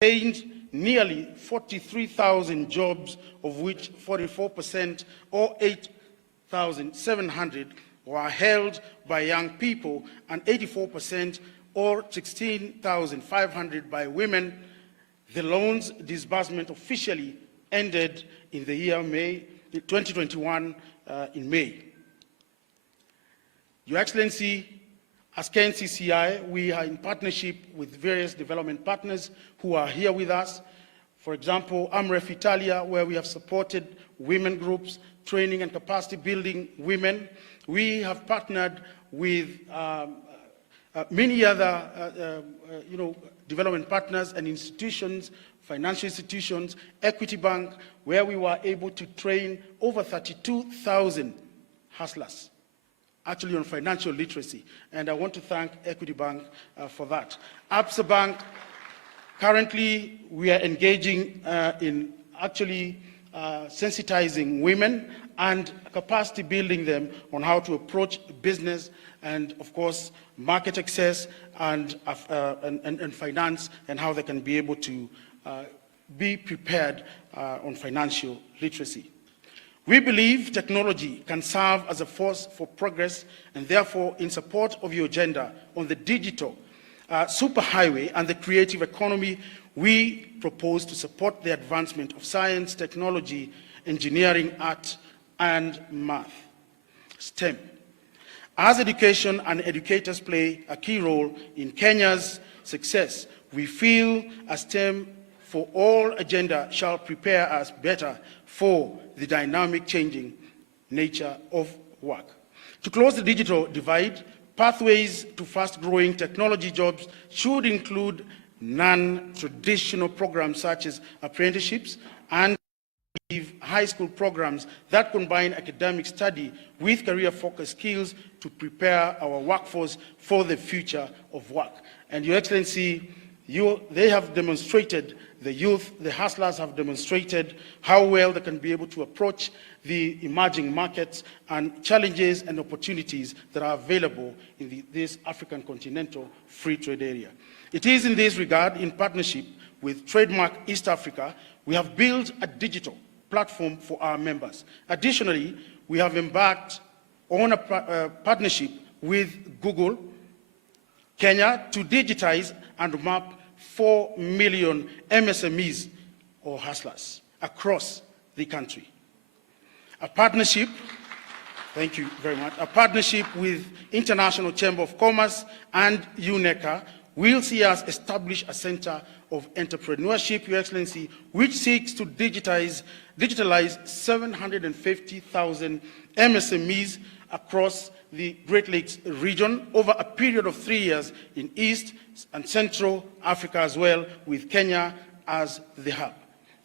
gained nearly 43,000 jobs, of which 44% or 8,700 were held by young people and 84% or 16,500 by women. The loans disbursement officially ended in the year 2021 in May. Your Excellency, as KNCCI, we are in partnership with various development partners who are here with us. For example, AMREF Italia, where we have supported women groups, training and capacity building women. We have partnered with many other development partners and institutions, financial institutions, Equity Bank, where we were able to train over 32,000 hustlers, actually on financial literacy. And I want to thank Equity Bank for that. Absa Bank, currently we are engaging in actually sensitizing women and capacity building them on how to approach business and, of course, market access and finance, and how they can be able to be prepared on financial literacy. We believe technology can serve as a force for progress, and therefore, in support of your agenda on the digital superhighway and the creative economy, we propose to support the advancement of science, technology, engineering, art, and math, STEM. As education and educators play a key role in Kenya's success, we feel a STEM for all agenda shall prepare us better for the dynamic changing nature of work. To close the digital divide, pathways to fast-growing technology jobs should include non-traditional programs such as apprenticeships and high school programs that combine academic study with career-focused skills to prepare our workforce for the future of work. And Your Excellency, they have demonstrated, the youth, the hustlers have demonstrated how well they can be able to approach the emerging markets and challenges and opportunities that are available in this African continental free trade area. It is in this regard, in partnership with Trademark East Africa, we have built a digital platform for our members. Additionally, we have embarked on a partnership with Google Kenya to digitize and map 4 million MSMEs or hustlers across the country. A partnership, thank you very much, a partnership with International Chamber of Commerce and UNECA will see us establish a center of entrepreneurship, Your Excellency, which seeks to digitalize 750,000 MSMEs across the Great Lakes region over a period of 3 years in East and Central Africa as well, with Kenya as the hub.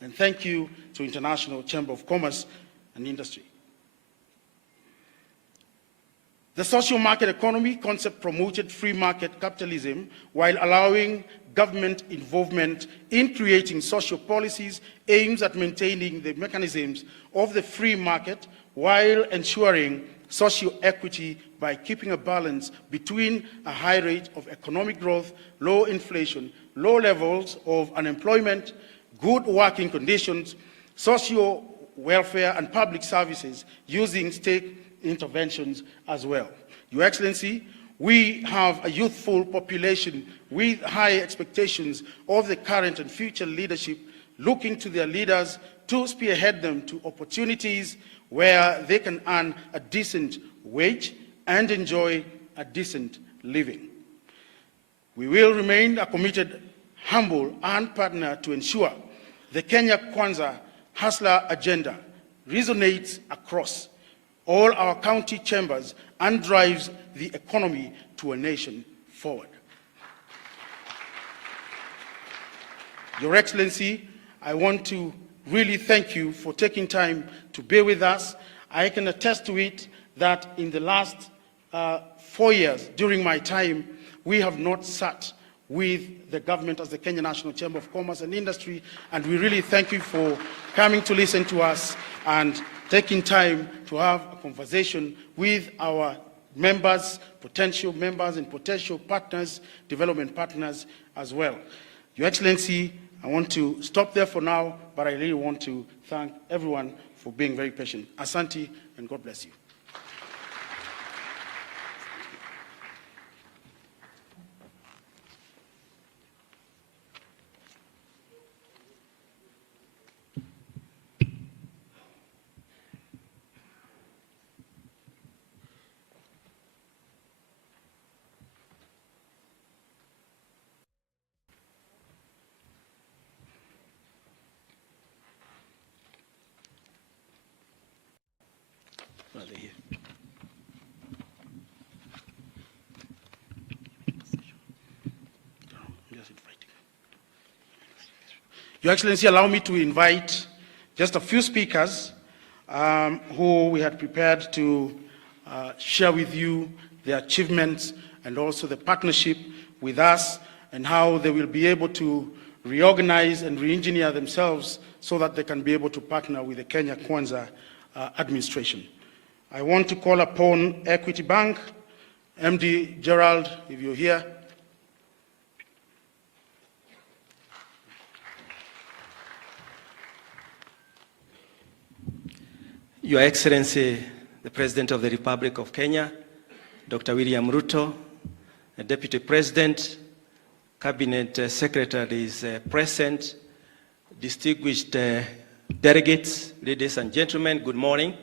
And thank you to International Chamber of Commerce and Industry. The social market economy concept promoted free market capitalism while allowing government involvement in creating social policies aims at maintaining the mechanisms of the free market while ensuring social equity by keeping a balance between a high rate of economic growth, low inflation, low levels of unemployment, good working conditions, social welfare and public services using state interventions as well. Your Excellency, we have a youthful population with high expectations of the current and future leadership, looking to their leaders to spearhead them to opportunities where they can earn a decent wage and enjoy a decent living. We will remain a committed, humble, and partner to ensure the Kenya Kwanza Hustler agenda resonates across all our county chambers and drives the economy to a nation forward. Your Excellency, I want to really thank you for taking time to be with us. I can attest to it that in the last 4 years, during my time, we have not sat with the government as the Kenya National Chamber of Commerce and Industry, and we really thank you for coming to listen to us and taking time to have a conversation with our members, potential members and potential partners, development partners as well. Your Excellency, I want to stop there for now, but I really want to thank everyone for being very patient. Asante, and God bless you. Your Excellency, allow me to invite just a few speakers who we had prepared to share with you their achievements and also the partnership with us and how they will be able to reorganize and re-engineer themselves so that they can be able to partner with the Kenya Kwanza administration. I want to call upon Equity Bank, MD Gerald, if you're here. Your Excellency, the President of the Republic of Kenya, Dr. William Ruto, the Deputy President, Cabinet Secretaries present, distinguished delegates, ladies and gentlemen, good morning.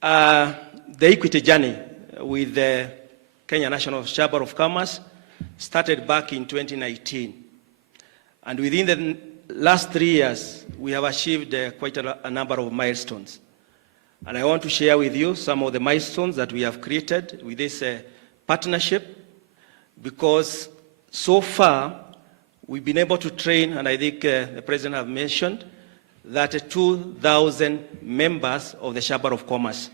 The equity journey with the Kenya National Chamber of Commerce started back in 2019. And within the last 3 years, we have achieved quite a number of milestones. And I want to share with you some of the milestones that we have created with this partnership, because so far, we've been able to train, and I think the President have mentioned, that 2,000 members of the Chamber of Commerce,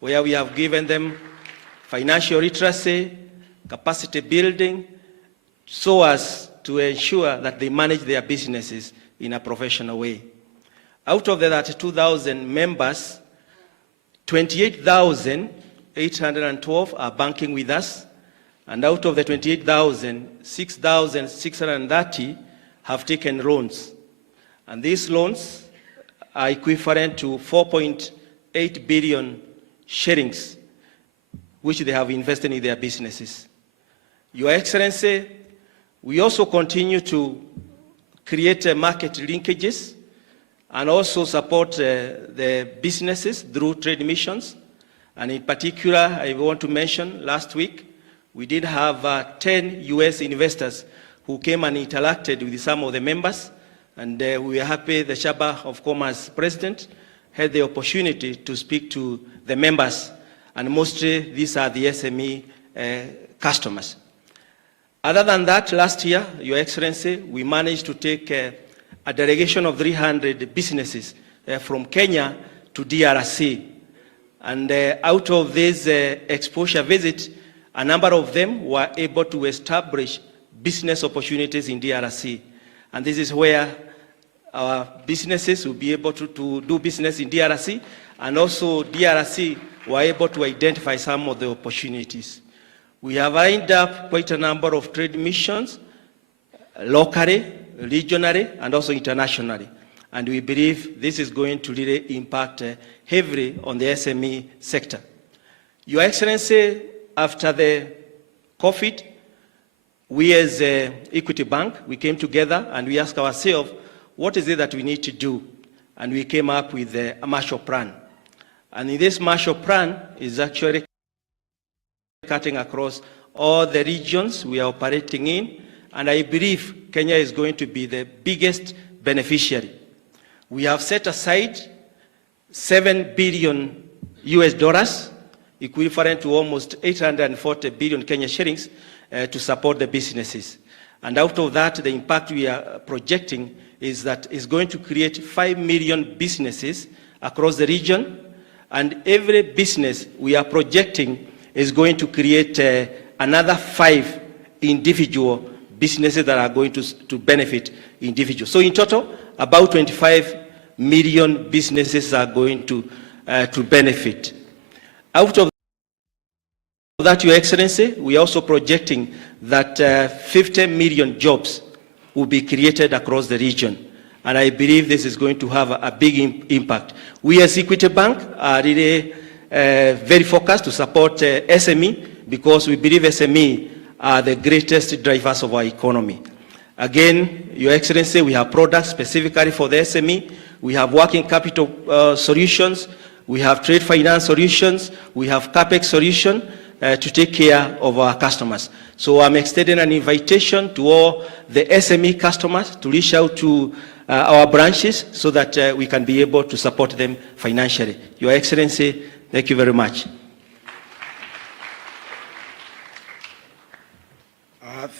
where we have given them financial literacy, capacity building, so as to ensure that they manage their businesses in a professional way. Out of the 2,000 members, 28,812 are banking with us, and out of the 28,000, 6,630 have taken loans. And these loans are equivalent to 4.8 billion shillings, which they have invested in their businesses. Your Excellency, we also continue to create market linkages and also support the businesses through trade missions. And in particular, I want to mention last week, we did have 10 US investors who came and interacted with some of the members. And we are happy the Chamber of Commerce President had the opportunity to speak to the members. And mostly these are the SME customers. Other than that, last year, Your Excellency, we managed to take a delegation of 300 businesses from Kenya to DRC. And out of this exposure visit, a number of them were able to establish business opportunities in DRC. And this is where our businesses will be able to do business in DRC, and also DRC were able to identify some of the opportunities. We have lined up quite a number of trade missions, locally, regionally, and also internationally. And we believe this is going to really impact heavily on the SME sector. Your Excellency, after the COVID, we as Equity Bank, we came together and we asked ourselves, what is it that we need to do? And we came up with a Marshall Plan. And in this Marshall Plan is actually cutting across all the regions we are operating in, and I believe Kenya is going to be the biggest beneficiary. We have set aside $7 billion US, equivalent to almost 840 billion Kenya shillings, to support the businesses. And out of that, the impact we are projecting is that it's going to create 5 million businesses across the region, and every business we are projecting is going to create another 5 individual businesses that are going to benefit individuals. So in total, about 25 million businesses are going to benefit. Out of that, Your Excellency, we are also projecting that 50 million jobs will be created across the region. And I believe this is going to have a big impact. We as Equity Bank are really very focused to support SME, because we believe SME are the greatest drivers of our economy. Again, Your Excellency, we have products specifically for the SME. We have working capital solutions. We have trade finance solutions. We have CapEx solution to take care of our customers. So I'm extending an invitation to all the SME customers to reach out to our branches so that we can be able to support them financially. Your Excellency, thank you very much.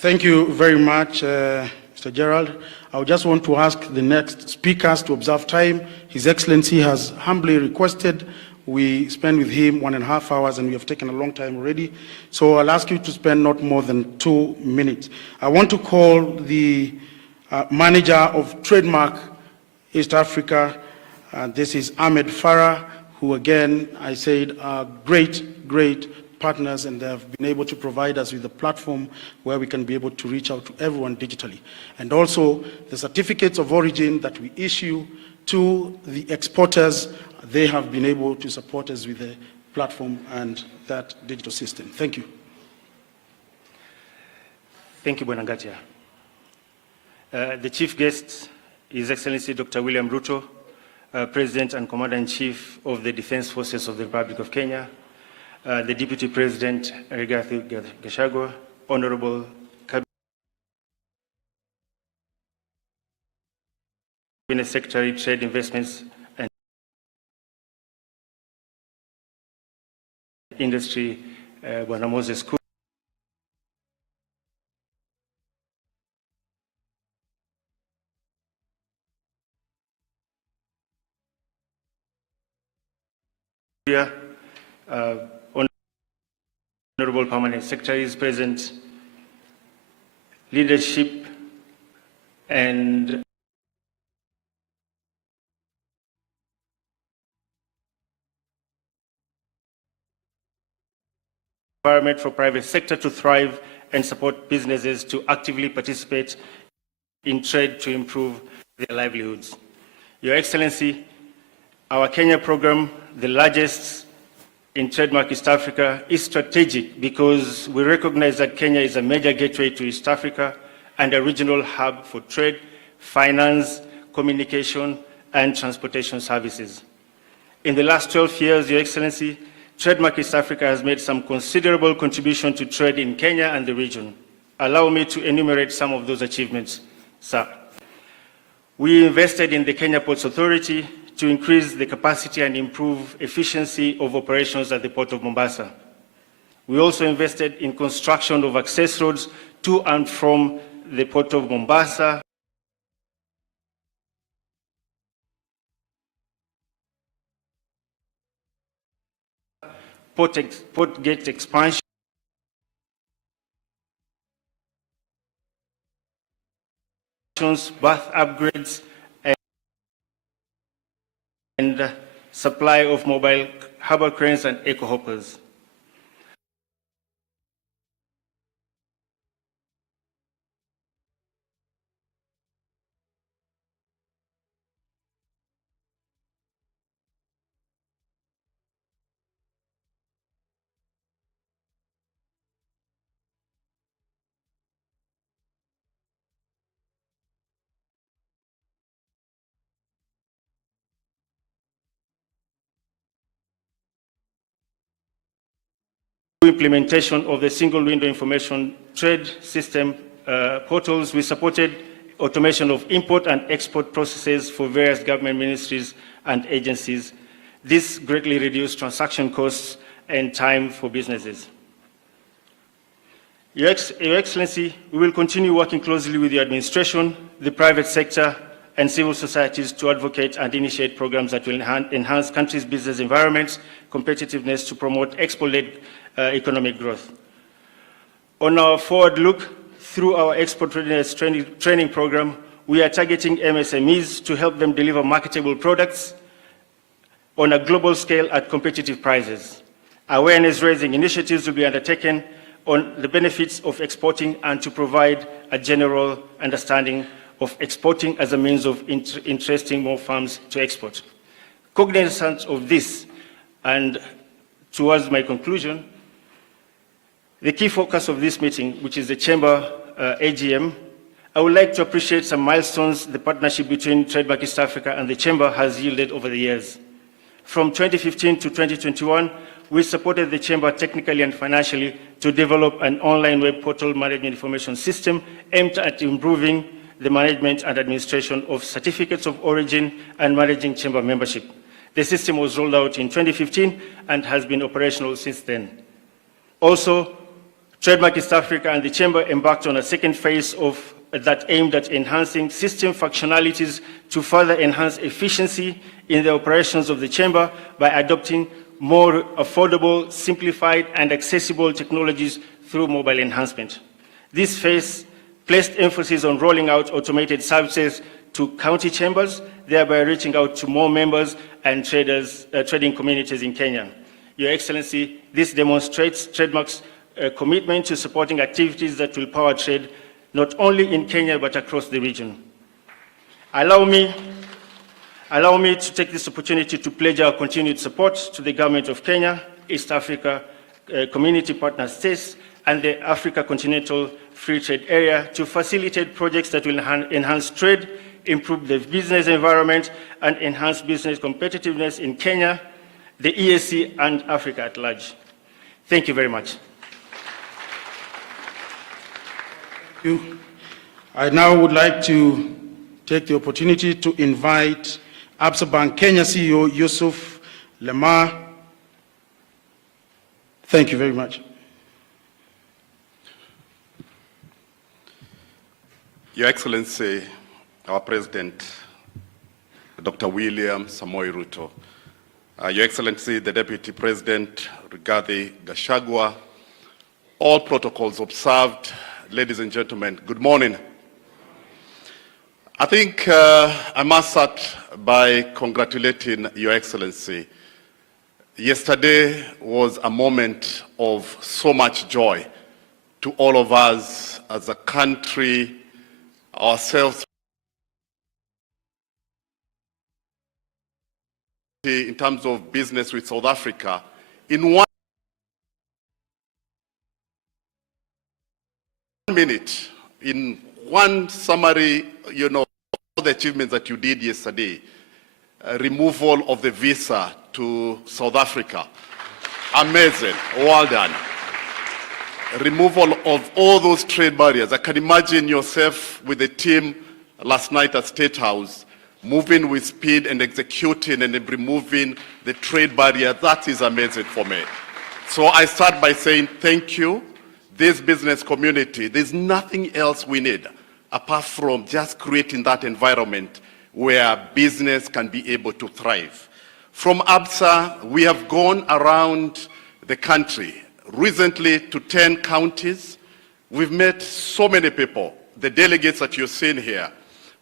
Thank you very much, Mr. Gerald. I would just want to ask the next speakers to observe time. His Excellency has humbly requested we spend with him 1.5 hours, and we have taken a long time already. So I'll ask you to spend not more than 2 minutes. I want to call the manager of Trademark East Africa. This is Ahmed Farah, who again, I said, are great partners, and they have been able to provide us with a platform where we can be able to reach out to everyone digitally. And also the certificates of origin that we issue to the exporters, they have been able to support us with the platform and that digital system. Thank you. Thank you, Bwanangatia. The chief guest is His Excellency Dr. William Ruto, President and Commander-in-Chief of the Defense Forces of the Republic of Kenya, the Deputy President, Rigathi Gachagua, Honorable Cabinet Secretary, Trade, Investments and Industry, Bwana Moses Kuria, Honorable Permanent Secretaries present, leadership and environment for private sector to thrive and support businesses to actively participate in trade to improve their livelihoods. Your Excellency, our Kenya program, the largest in Trademark East Africa, is strategic because we recognize that Kenya is a major gateway to East Africa and a regional hub for trade, finance, communication, and transportation services. In the last 12 years, Your Excellency, Trademark East Africa has made some considerable contribution to trade in Kenya and the region. Allow me to enumerate some of those achievements, sir. We invested in the Kenya Ports Authority to increase the capacity and improve efficiency of operations at the Port of Mombasa. We also invested in construction of access roads to and from the Port of Mombasa, port gate expansion, berth upgrades, and supply of mobile harbor cranes and eco hoppers. Implementation of the single window information trade system portals, we supported automation of import and export processes for various government ministries and agencies. This greatly reduced transaction costs and time for businesses. Your Excellency, we will continue working closely with the administration, the private sector, and civil societies to advocate and initiate programs that will enhance countries' business environments, competitiveness to promote export-led economic growth. On our forward look, through our export readiness training program, we are targeting MSMEs to help them deliver marketable products on a global scale at competitive prices. Awareness-raising initiatives will be undertaken on the benefits of exporting and to provide a general understanding of exporting as a means of interesting more farms to export. Cognizant of this, and towards my conclusion, the key focus of this meeting, which is the Chamber AGM, I would like to appreciate some milestones the partnership between Trademark East Africa and the Chamber has yielded over the years. From 2015 to 2021, we supported the Chamber technically and financially to develop an online web portal management information system aimed at improving the management and administration of certificates of origin and managing Chamber membership. The system was rolled out in 2015 and has been operational since then. Also, Trademark East Africa and the Chamber embarked on a second phase of that aimed at enhancing system functionalities to further enhance efficiency in the operations of the Chamber by adopting more affordable, simplified, and accessible technologies through mobile enhancement. This phase placed emphasis on rolling out automated services to county chambers, thereby reaching out to more members and trading communities in Kenya. Your Excellency, this demonstrates Trademark's commitment to supporting activities that will power trade not only in Kenya but across the region. Allow me to take this opportunity to pledge our continued support to the Government of Kenya, East Africa Community Partner States, and the Africa Continental Free Trade Area to facilitate projects that will enhance trade, improve the business environment, and enhance business competitiveness in Kenya, the EAC, and Africa at large. Thank you very much. Thank you. I now would like to take the opportunity to invite Absa Bank Kenya CEO Yusuf Lemar. Thank you very much. Your Excellency, our President, Dr. William Samoei Ruto, Your Excellency, the Deputy President, Rigathi Gachagua, all protocols observed, ladies and gentlemen, good morning. I think I must start by congratulating Your Excellency. Yesterday was a moment of so much joy to all of us as a country, ourselves, in terms of business with South Africa. In 1 minute, in one summary, all the achievements that you did yesterday, removal of the visa to South Africa, amazing, well done. Removal of all those trade barriers. I can imagine yourself with the team last night at State House, moving with speed and executing and removing the trade barrier. That is amazing for me. So I start by saying thank you. This business community, there's nothing else we need apart from just creating that environment where business can be able to thrive. From Absa, we have gone around the country recently to 10 counties. We've met so many people, the delegates that you've seen here.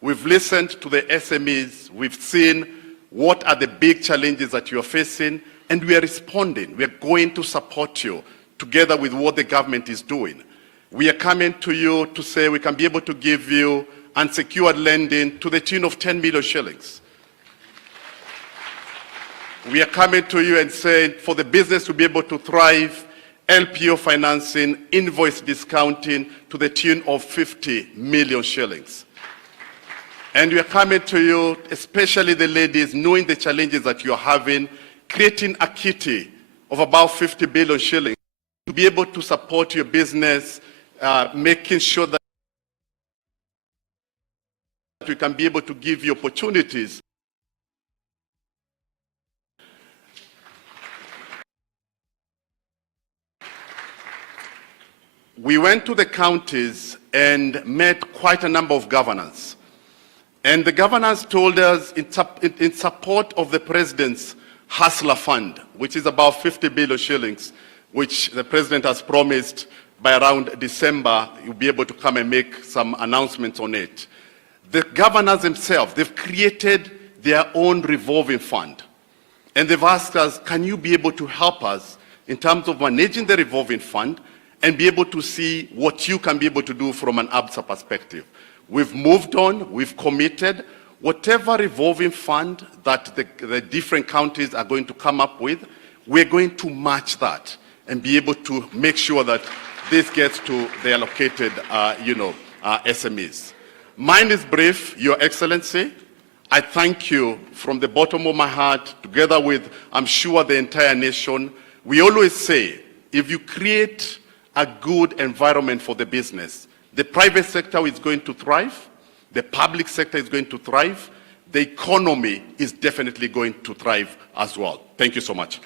We've listened to the SMEs. We've seen what are the big challenges that you're facing, and we are responding. We are going to support you together with what the government is doing. We are coming to you to say we can be able to give you unsecured lending to the tune of 10 million shillings. We are coming to you and saying for the business to be able to thrive, LPO financing, invoice discounting to the tune of 50 million shillings. And we are coming to you, especially the ladies, knowing the challenges that you're having, creating a kitty of about 50 billion shillings to be able to support your business, making sure that we can be able to give you opportunities. We went to the counties and met quite a number of governors. And the governors told us in support of the president's Hustler Fund, which is about 50 billion shillings, which the president has promised by around December, you'll be able to come and make some announcements on it. The governors themselves, they've created their own revolving fund. And they've asked us, can you be able to help us in terms of managing the revolving fund and be able to see what you can be able to do from an ABSA perspective. We've moved on, we've committed. Whatever revolving fund that the different counties are going to come up with, we're going to match that and be able to make sure that this gets to the allocated, SMEs. Mine is brief, Your Excellency. I thank you from the bottom of my heart, together with, I'm sure, the entire nation. We always say, if you create a good environment for the business, the private sector is going to thrive, the public sector is going to thrive, the economy is definitely going to thrive as well. Thank you so much.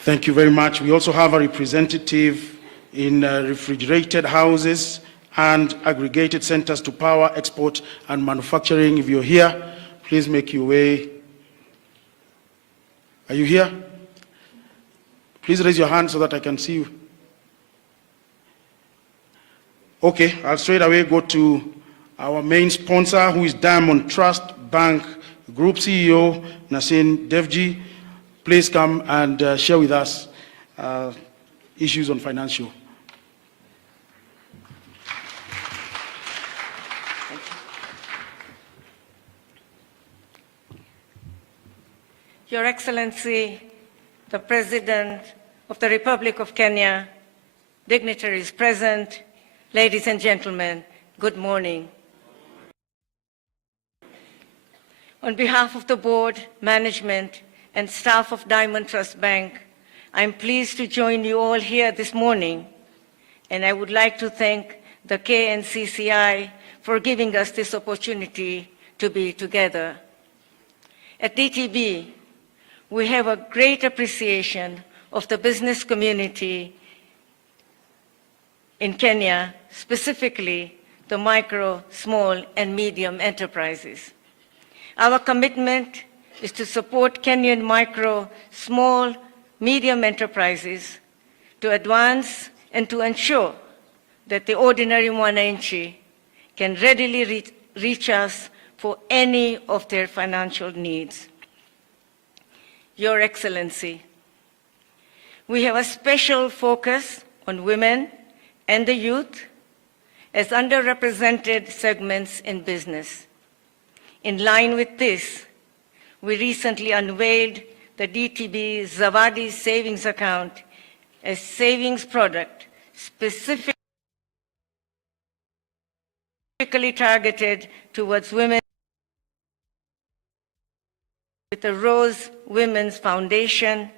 Thank you very much. We also have a representative in refrigerated houses and aggregated centers to power, export, and manufacturing. If you're here, please make your way. Are you here? Please raise your hand so that I can see you. Okay, I'll straight away go to our main sponsor, who is Diamond Trust Bank Group CEO, Nasin Devji. Please come and share with us issues on financial. Your Excellency, the President of the Republic of Kenya, dignitaries present, ladies and gentlemen, good morning. On behalf of the board, management, and staff of Diamond Trust Bank, I'm pleased to join you all here this morning, and I would like to thank the KNCCI for giving us this opportunity to be together. At DTB, we have a great appreciation of the business community in Kenya, specifically the micro, small, and medium enterprises. Our commitment is to support Kenyan micro, small, medium enterprises to advance and to ensure that the ordinary mwananchi can readily reach us for any of their financial needs. Your Excellency, we have a special focus on women and the youth as underrepresented segments in business. In line with this, we recently unveiled the DTB Zawadi Savings Account, a savings product specifically targeted towards women with the Rose Women's Foundation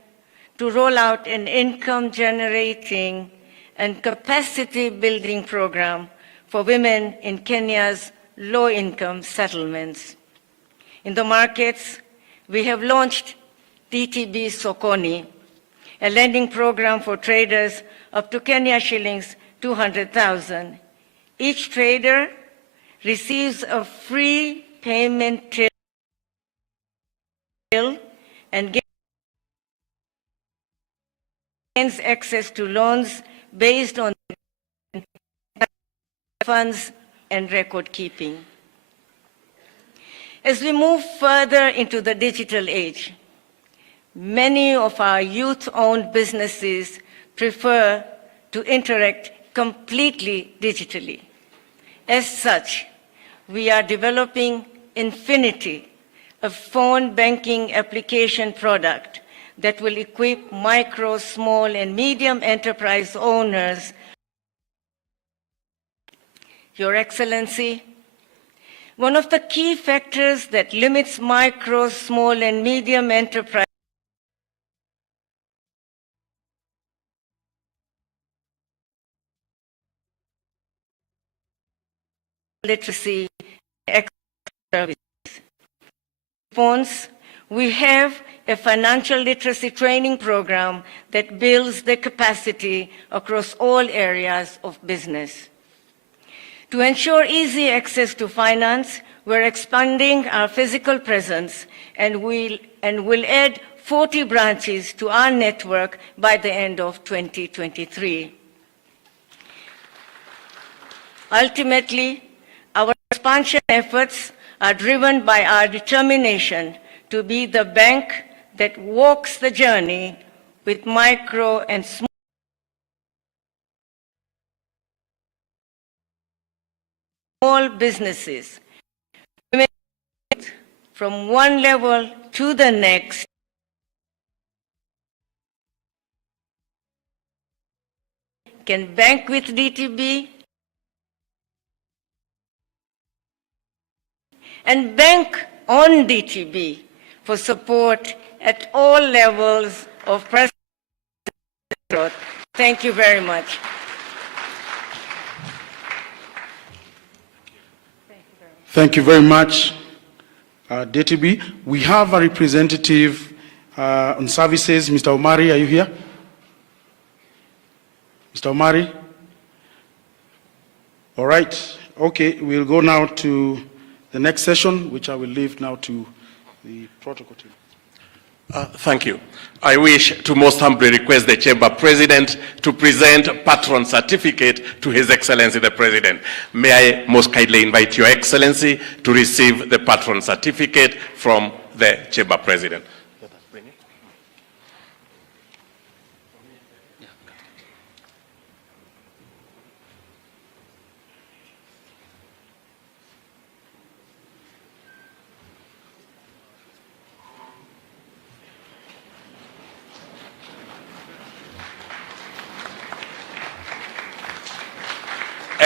to roll out an income-generating and capacity-building program for women in Kenya's low-income settlements. In the markets, we have launched DTB Sokoni, a lending program for traders up to Kenya shillings 200,000. Each trader receives a free payment till and gains access to loans based on funds and record keeping. As we move further into the digital age, many of our youth-owned businesses prefer to interact completely digitally. As such, we are developing Infinity, a phone banking application product that will equip micro, small, and medium enterprise owners. Your Excellency, one of the key factors that limits micro, small, and medium enterprise literacy services. Response, we have a financial literacy training program that builds the capacity across all areas of business. To ensure easy access to finance, we're expanding our physical presence and will add 40 branches to our network by the end of 2023. Ultimately, our expansion efforts are driven by our determination to be the bank that walks the journey with micro and small businesses. From one level to the next, can bank with DTB and bank on DTB for support at all levels of growth. Thank you very much. Thank you very much, DTB. We have a representative on services. Mr. Omari, are you here? Mr. Omari? All right. Okay, we'll go now to the next session, which I will leave now to the protocol team. Thank you. I wish to most humbly request the Chamber President to present patron certificate to His Excellency the President. May I most kindly invite Your Excellency to receive the patron certificate from the Chamber President.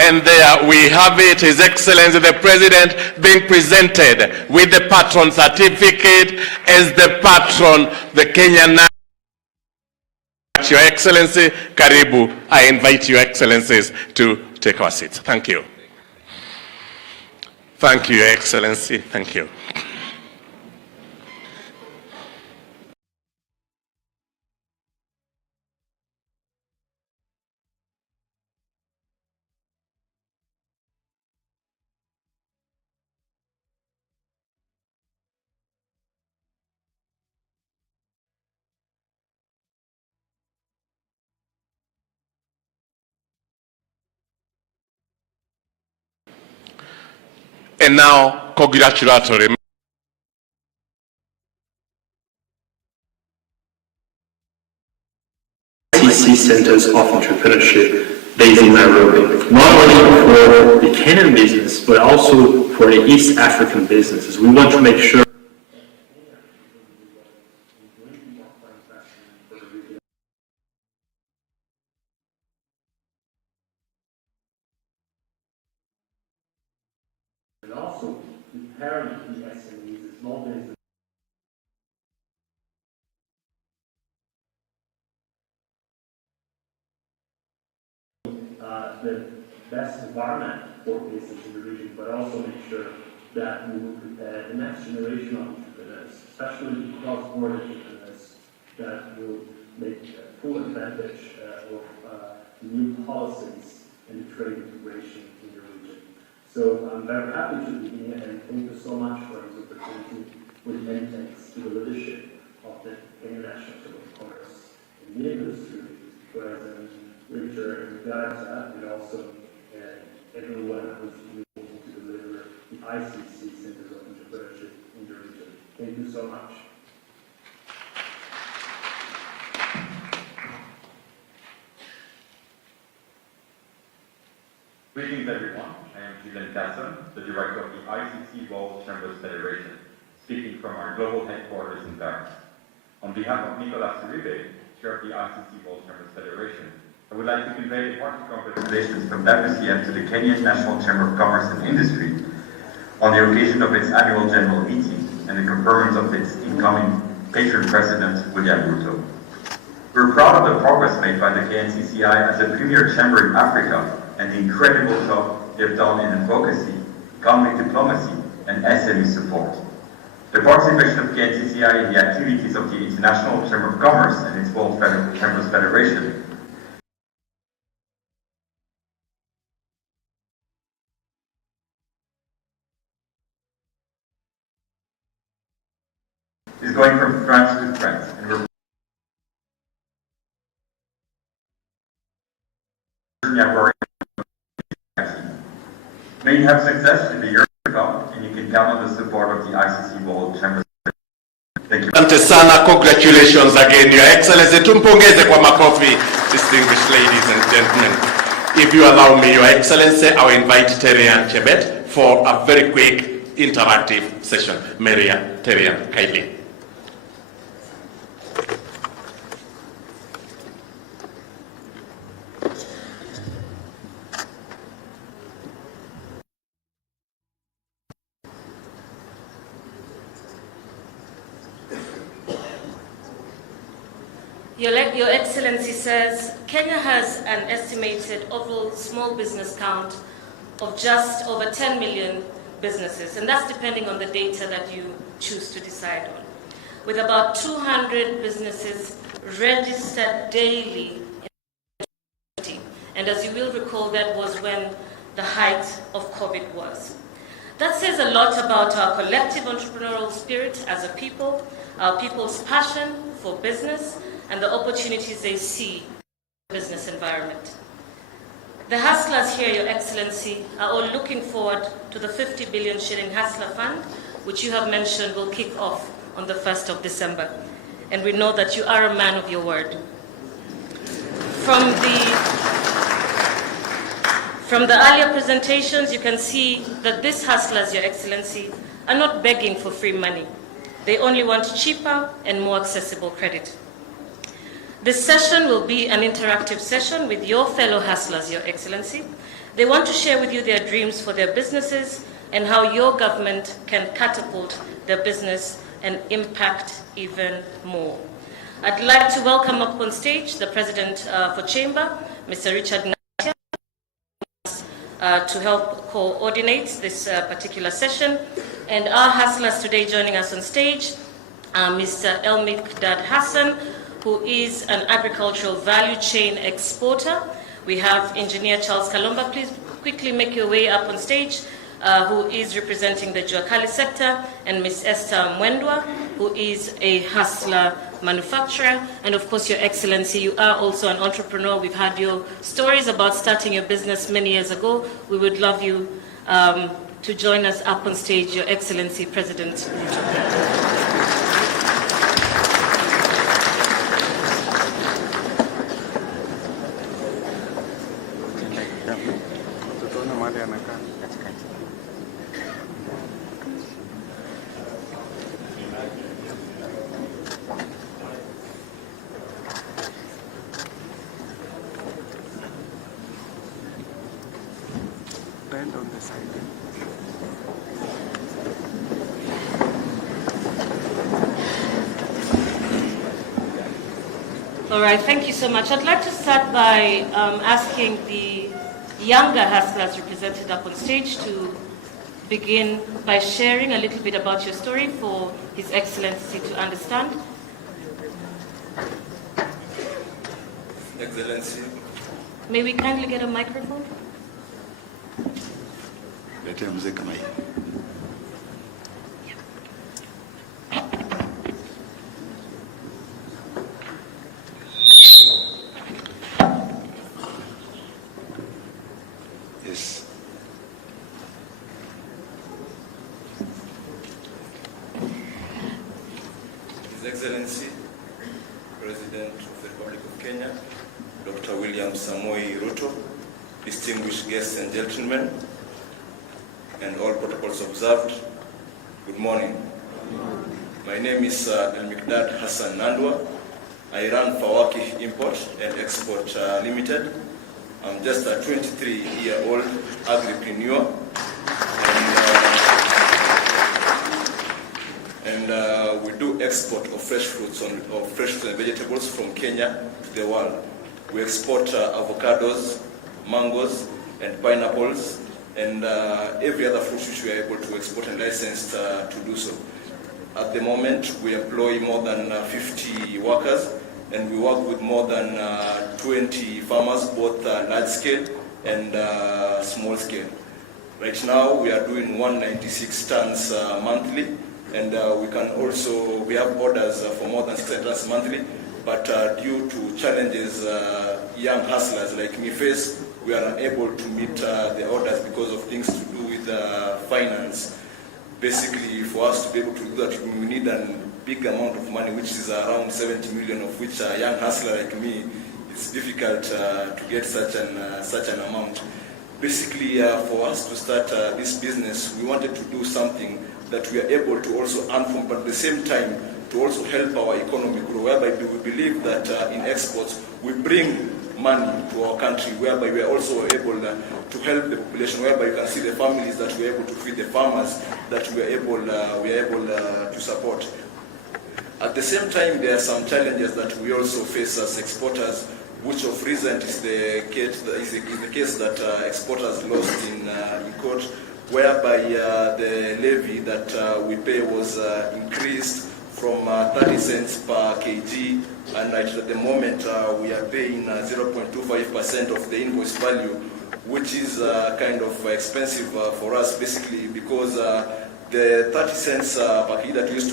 And there we have it, His Excellency the President being presented with the patron certificate as the patron, the Kenyan. Your Excellency, Karibu, I invite Your Excellencies to take our seats. Thank you. Thank you, Your Excellency. Thank you. And now, congratulatory. KNCCI Centers of Entrepreneurship based in Nairobi, not only for the Kenyan business, but also for the East African businesses. We want to make sure and also preparing the SMEs, the small business. The best environment for business in the region, but also make sure that we will prepare the next generation of entrepreneurs, especially cross-border entrepreneurs, that will make full advantage of new policies and trade integration in the region. So I'm very happy to be here, and thank you so much for this opportunity, with many thanks to the leadership of the International Chamber of Commerce and the industry, President Richard and Gaza, and also everyone who's able to deliver the ICC Centers of Entrepreneurship in the region. Thank you so much. Greetings everyone, I am Julian Tasson, the Director of the ICC World Chambers Federation, speaking from our global headquarters in Paris. On behalf of Nicolas Uribe, Chair of the ICC World Chambers Federation, I would like to convey hearty congratulations from WCM to the Kenyan National Chamber of Commerce and Industry on the occasion of its annual general meeting and the conference of its incoming patron president, William Ruto. We're proud of the progress made by the KNCCI as a premier chamber in Africa and the incredible job they've done in advocacy, economic diplomacy, and SME support. The participation of KNCCI in the activities of the International Chamber of Commerce and its World Chambers Federation is going from strength to strength, and we're may you have success in the year to come, and you can count on the support of the ICC World Chambers. Thank you. Asante sana, congratulations again, Your Excellency. Tumpongeze kwa makofi, distinguished ladies and gentlemen. If you allow me, Your Excellency, I will invite Terian Chebet for a very quick interactive session. Maria Terian, kindly. Your Excellency says Kenya has an estimated overall small business count of just over 10 million businesses, and that's depending on the data that you choose to decide on, with about 200 businesses registered daily in 2020. And as you will recall, that was when the height of COVID was. That says a lot about our collective entrepreneurial spirit as a people, our people's passion for business, and the opportunities they see in the business environment. The hustlers here, Your Excellency, are all looking forward to the 50 billion shilling Hustler Fund, which you have mentioned will kick off on the 1st of December. And we know that you are a man of your word. From the earlier presentations, you can see that these hustlers, Your Excellency, are not begging for free money. They only want cheaper and more accessible credit. This session will be an interactive session with your fellow hustlers, Your Excellency. They want to share with you their dreams for their businesses and how your government can catapult their business and impact even more. I'd like to welcome up on stage the President for Chamber, Mr. Richard Ngatia, to help coordinate this particular session. And our hustlers today joining us on stage, Mr. Elmikdad Hassan, who is an agricultural value chain exporter. We have Engineer Charles Kalomba. Please quickly make your way up on stage, who is representing the Juakali sector, and Ms. Esther Mwendwa, who is a hustler manufacturer. And of course, Your Excellency, you are also an entrepreneur. We've had your stories about starting your business many years ago. We would love you to join us up on stage, Your Excellency, President Ruto. All right, thank you so much. I'd like to start by asking the younger hustlers represented up on stage to begin by sharing a little bit about your story for His Excellency to understand. Excellency. May we kindly get a microphone? Yes. His Excellency, President of the Republic of Kenya, Dr. William Samoei Ruto, distinguished guests and gentlemen, and all protocols observed, good morning. My name is Elmikdad Hassan Nandwa. I run Fawaki Import and Export Limited. I'm just a 23-year-old agripreneur, and we do export of fresh fruits and vegetables from Kenya to the world. We export avocados, mangoes, and pineapples, and every other fruit which we are able to export and licensed to do so. At the moment, we employ more than 50 workers, and we work with more than 20 farmers, both large scale and small scale. Right now, we are doing 196 tons monthly, and we have orders for more than 600 tons monthly, but due to challenges young hustlers like me face, we are unable to meet the orders because of things to do with finance. Basically, for us to be able to do that, we need a big amount of money, which is around 70 million, of which a young hustler like me, it's difficult to get such an amount. Basically, for us to start this business, we wanted to do something that we are able to also earn from, but at the same time, to also help our economy grow, whereby we believe that in exports, we bring money to our country, whereby we are also able to help the population, whereby you can see the families that we are able to feed, the farmers that we are able to support. At the same time, there are some challenges that we also face as exporters, which of recent is the case that exporters lost in court, whereby the levy that we pay was increased from 30 cents per kg, and at the moment we are paying 0.25% of the invoice value, which is kind of expensive for us, basically because the 30 cents per kg that we used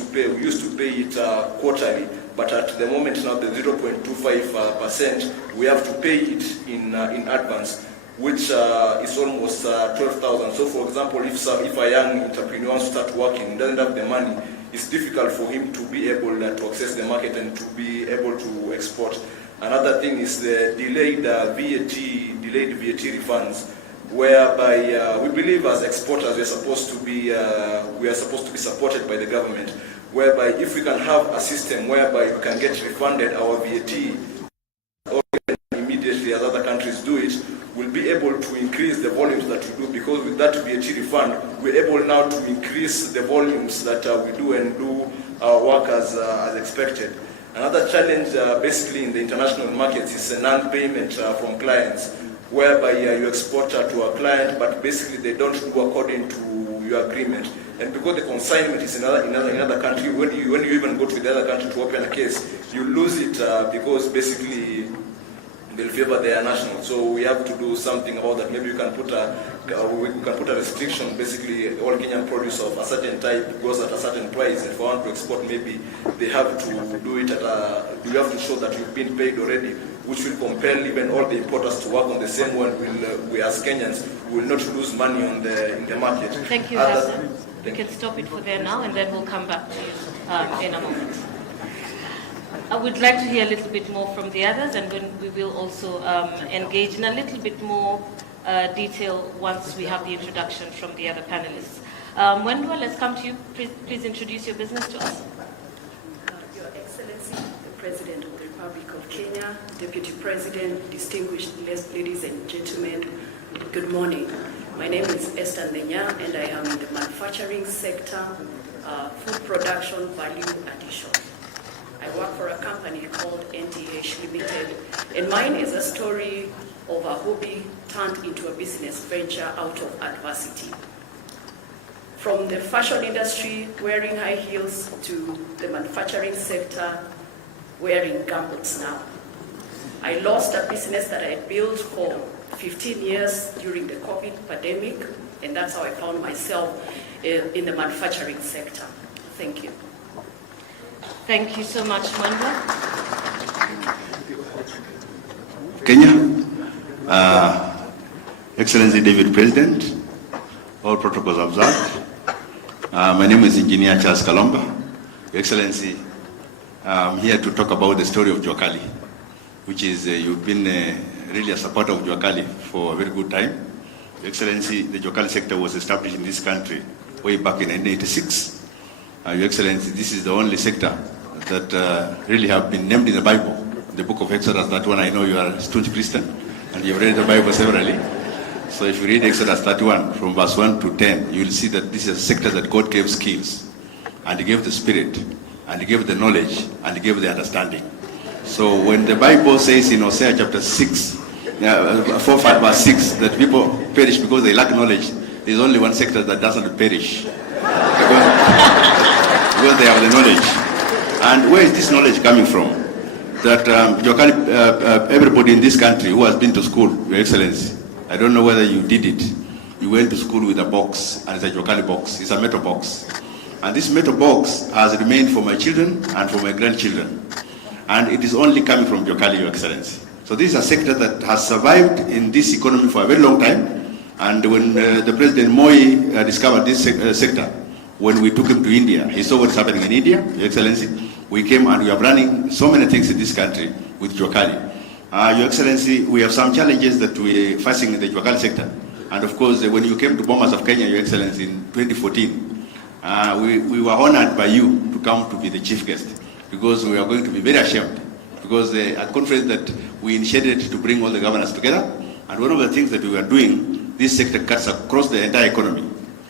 to pay it quarterly, but at the moment now the 0.25%, we have to pay it in advance, which is almost 12,000. So for example, if a young entrepreneur wants to start working, doesn't have the money, it's difficult for him to be able to access the market and to be able to export. Another thing is the delayed VAT refunds, whereby we believe as exporters we are supposed to be supported by the government, whereby if we can have a system whereby we can get refunded our VAT immediately as other countries do it, we'll be able to increase the volumes that we do, because with that VAT refund, we're able now to increase the volumes that we do and do our work as expected. Another challenge basically in the international markets is a non-payment from clients, whereby you export to a client, but basically they don't do according to your agreement. And because the consignment is in another country, when you even go to the other country to open a case, you lose it because basically they'll favor their national. So we have to do something about that. Maybe we can put a restriction. Basically, all Kenyan produce of a certain type goes at a certain price. And if we want to export, maybe they have to do it you have to show that you've been paid already, which will compel even all the importers to work on the same one. We as Kenyans will not lose money in the market. Thank you, Hassan. We can stop it for there now, and then we'll come back to you in a moment. I would like to hear a little bit more from the others, and then we will also engage in a little bit more detail once we have the introduction from the other panelists. Wendwa, let's come to you. Please introduce your business to us. Your Excellency, the President of the Republic of Kenya, Deputy President, distinguished ladies and gentlemen, good morning. My name is Esther Ndenya, and I am in the manufacturing sector, food production, value addition. I work for a company called NTH Limited, and mine is a story of a hobby turned into a business venture out of adversity. From the fashion industry, wearing high heels, to the manufacturing sector, wearing gumboots now. I lost a business that I built for 15 years during the COVID pandemic, and that's how I found myself in the manufacturing sector. Thank you. Thank you so much, Wendwa. Kenya, Excellency David President, all protocols observed. My name is Engineer Charles Kalomba. Your Excellency, I'm here to talk about the story of Juakali, which is you've been really a supporter of Juakali for a very good time. Your Excellency, the Juakali sector was established in this country way back in 1986. Your Excellency, this is the only sector that really have been named in the Bible, the book of Exodus. That one I know you are a staunch Christian, and you've read the Bible severally. So if you read Exodus 31 from verse 1 to 10, you will see that this is a sector that God gave skills, and He gave the spirit, and He gave the knowledge, and He gave the understanding. So when the Bible says in Hosea chapter 6, 4, 5, verse 6, that people perish because they lack knowledge, there's only one sector that doesn't perish, because they have the knowledge. And where is this knowledge coming from? That everybody in this country who has been to school, Your Excellency, I don't know whether you did it. You went to school with a box, and it's a Juakali box. It's a metal box. And this metal box has remained for my children and for my grandchildren. And it is only coming from Juakali, Your Excellency. So this is a sector that has survived in this economy for a very long time. And when the President Moi discovered this sector, when we took him to India. He saw what's happening in India, Your Excellency. We came and we are running so many things in this country with Jokali. Your Excellency, we have some challenges that we are facing in the Jokali sector. And of course, when you came to Bomas of Kenya, Your Excellency, in 2014, we were honored by you to come to be the chief guest, because we are going to be very ashamed, because a conference that we initiated to bring all the governors together, and one of the things that we are doing, this sector cuts across the entire economy.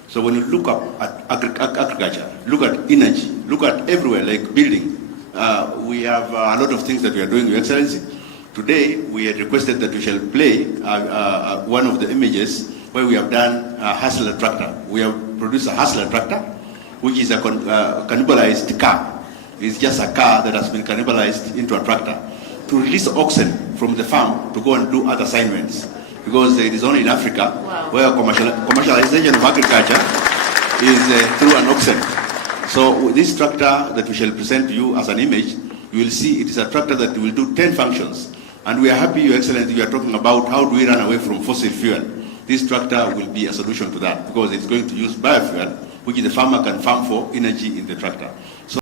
So when you look up at agriculture, look at energy, look at everywhere, like building, we have a lot of things that we are doing, Your Excellency. Today, we had requested that we shall play one of the images where we have done a Hustler tractor. We have produced a Hustler tractor, which is a cannibalized car. It's just a car that has been cannibalized into a tractor to release oxen from the farm to go and do other assignments. Because it is only in Africa where commercialization of agriculture is through an oxen. So this tractor that we shall present to you as an image, you will see it is a tractor that will do 10 functions. And we are happy, Your Excellency, you are talking about how do we run away from fossil fuel. This tractor will be a solution to that, because it's going to use biofuel, which the farmer can farm for energy in the tractor. So